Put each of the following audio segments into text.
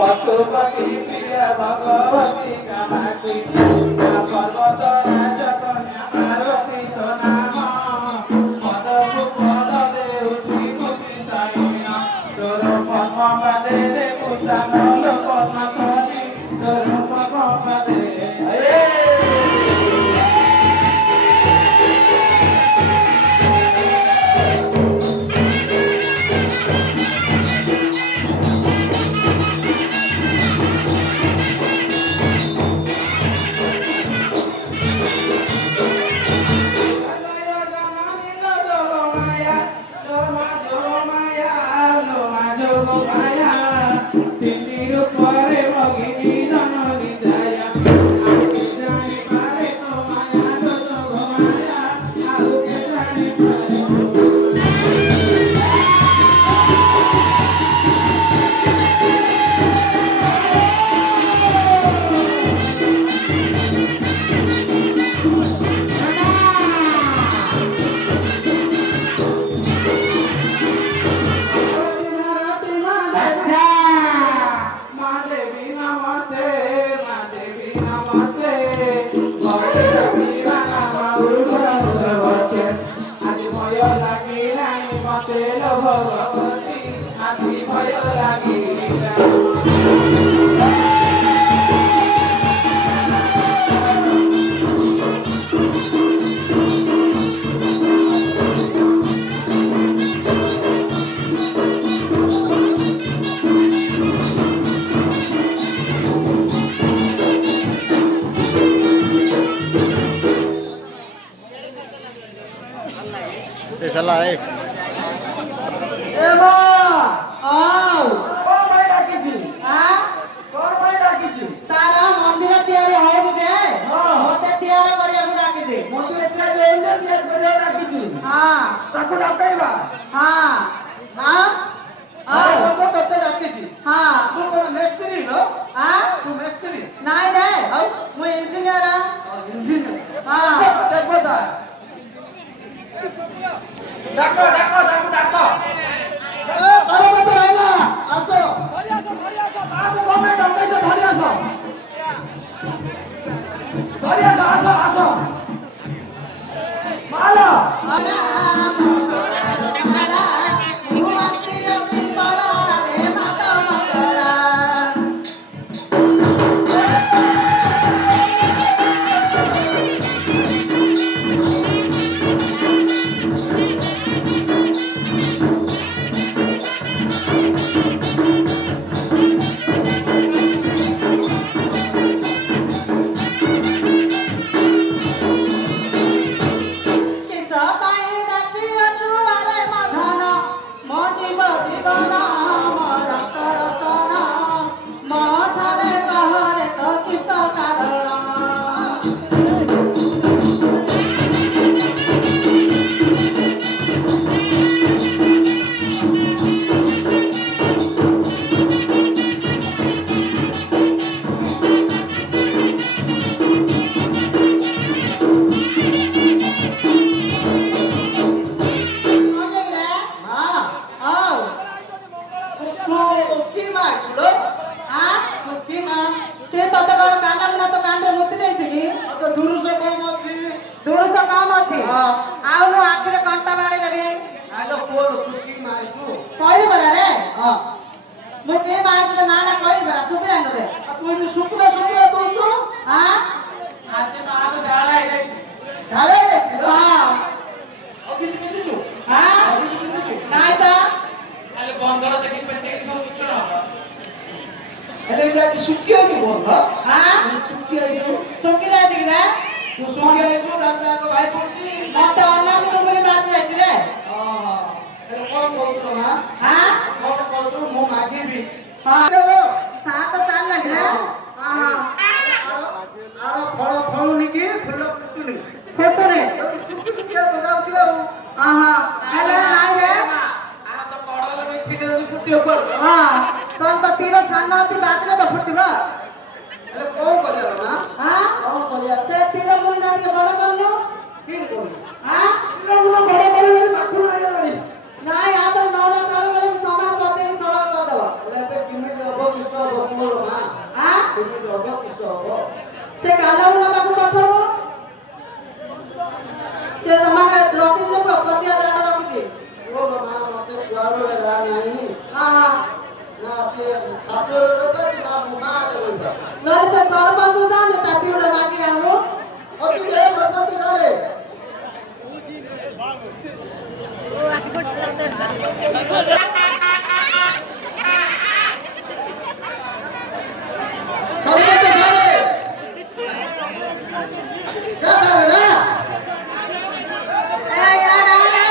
पशुपति प्रिय भगवती कामाक्षी पर्वत पार्वती तो नाम पदपु पद देउठी मुक्ति साईन तोर पद्म पादे रे पुष्टानल पद्म शनि तोर पद्म पादे चला है एबा आओ कोन भाई डाकिछि हां कोन भाई डाकिछि तारा मंदिर तयारी होई जे होते तयार करिया को डाकिछि मंदिर तयारी होई जे तयार करिया डाकिछि हां ताको डाकैबा हां हां हां को तते डाकिछि हां तू कोन मिस्त्री लो हां तू मिस्त्री नाइ रे औ मु इंजीनियर हां देखो ता डाको डाको डाको डाको ए सरपंच भाईला आसो धरि आसो बाप कोमे डकै तो धरि आसो आसो आसो माला आला मंगला माला मुमासी असी परा रे माता मंगला ହେଲେ ଏଇଟା ଶୁକି ଆଇକି ବୋଲ ହାଁ ଶୁକି ଆଇକି ଶୁକି ଯାଇଛି କି ନା ତୁ ଶୁକି ଆଇଛୁ ଦାଦାଙ୍କ ଭାଇ ପଡୁଛି ମତେ ଅନାସ ତୁ ବୋଲି ବାଜି ଯାଇଛି ରେ ଓହୋ ହେଲେ କଣ କହୁଥିଲ ମା ହାଁ କଣ କହୁଥିଲୁ ମୁଁ ମାଗିବି ହଁ ସାତ ଚାଲ ଲାଗି ନା ହଁ ଆର ଫଳ ଫଳୁନି କି ଫୁଲ ଫୁଟୁନି ଫୁଟୁନି ଶୁକି ଶୁକି ଯାଉଛି ଆଉ ହଁ ହଁ ହେଲେ ନାଇଁ ରେ ଆର ତ ବଡ ହେଲେ ଠିକ ଫୁଟିବ କୁଆଡୁ ହଁ ତୋର ତ ତୀର ସାନ ଅଛି ବାଜିଲେ ତ ଫୁଟିବ ହେଲେ କଣ କରିବା ମା ହାଁ କଣ କରିବା ସେ ତୀର ମୁଣ୍ଡ ଟିକେ ବଡ କରୁନୁ ଠିକ କରୁନୁ ହାଁ ତୀର ମୁଣ୍ଡ ବଡ କରିଲେ ପାଖୁ ନା ହେଇଗଲାଣି ନାଇଁ ଆ ତ ନଅଟା ସାଳ ବେଳେ ସମାନ ପଚେଇ ସଳ କରିଦବ ହେଲେ ଏବେ କେମିତି ହବ କିସ ହବ କୁହ ମା ହାଁ କେମିତି ହବ କିସ ହବ ସେ କାଲା ମୁଣ୍ଡ ପାଖକୁ ପଠଉ ସେ ସେମାନେ ରଖିଛି ଲୋକ 50,000 ରଖିଛି ଓ ମା ମତେ କୁଆଡୁ ହେଲା ନାହିଁ ହଁ ହଁ ନା ସେ ଖାଦ୍ୟ ରହିବ ନା ମା ରହିବ ନହେଲେ ସେ ସରପଞ୍ଚ ଯାଆନି ତାତି ଗୋଟେ ମାଗି ଆଣିବୁ ଅଛି ଯେ ସରପଞ୍ଚ ସାରେ ସରପଞ୍ଚ ସାରେ ଯା ସାରେ ନା ଏଇ ଆଡେ ଆଡେ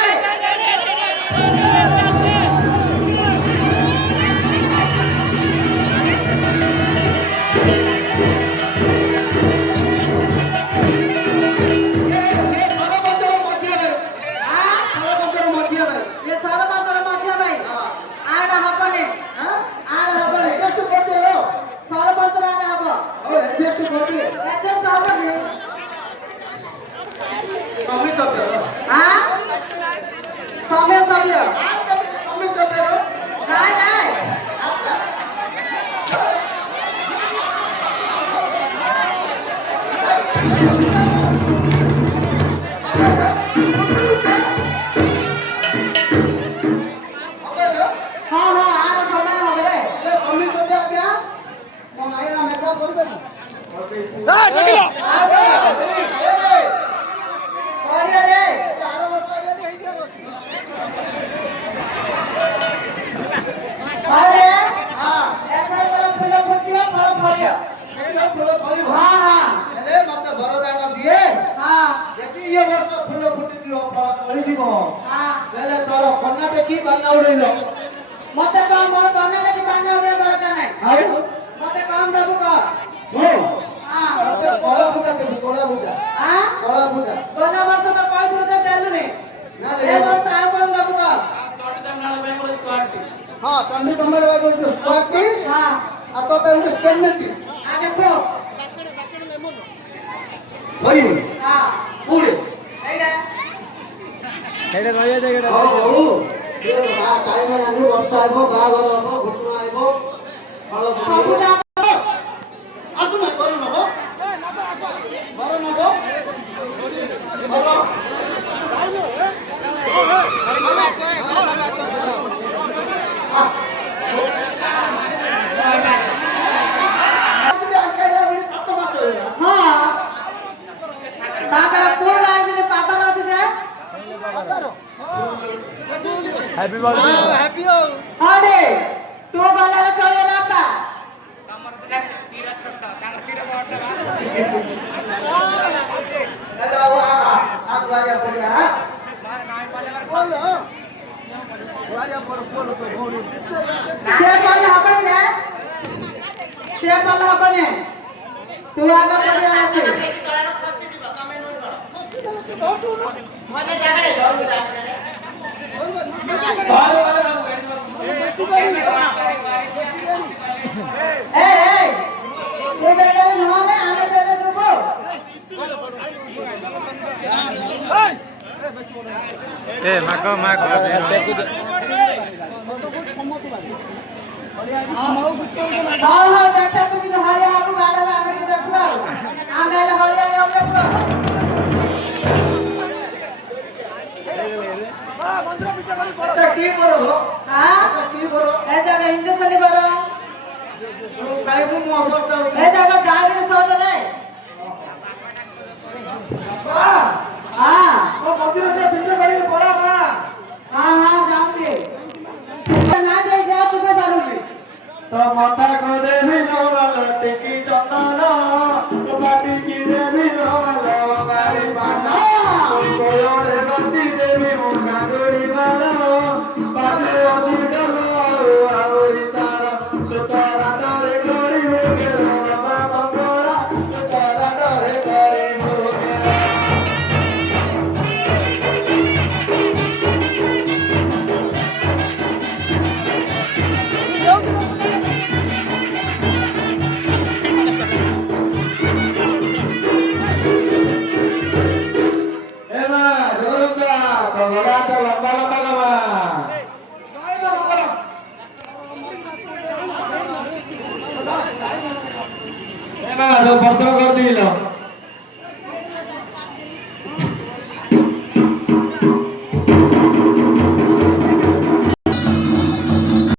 मते कम मोर करने की बांधे उड़े दरकार नहीं हां मते काम देबू का हो हां मते कोला बुका देबू कोला बुका हां कोला बुका कोला वर्ष तो कोई दिन से देलु नहीं ना ले ए वर्ष आ कोन देबू का तोटी दम नाला बे मोर स्क्वाड टी हां तंडी कमरे बे मोर स्क्वाड टी हां आ तो पे उस स्टेटमेंट टी आगे छो बकड़ नेमो होई हां पूरे एडा सेडे रहिया जायगा हो टाइम आने वर्षा आइबो बागर हबो घुटना आइबो सब जा आसु ना कर नबो बर नबो बर हैप्पी बर्थडे हैप्पी हो अरे तू बाला चले ना अपना कमर दिला तीरा छोटा कांगर तीरा बड़ा हेलो आप वारिया बोलिया हां नाय पाले मार बोल वारिया पर बोल तो बोल से पाले हबनी रे से पाले हबनी तू आगा पड़िया আছে मने जागड़े जरूर जागड़े माको माको की बरो हां की बरो ए जगह इंजेक्शन बरो काय मु मोहब्बत ए जगह डायरेक्ट सौद नाही हां हां ओ मंदिर के पीछे करी पड़ा बा हां हां जाऊ छी ना दे जा चुके बारू तो माता को दे भी ना ସବୁ ବର୍ଷକ କରିଦେଇଲ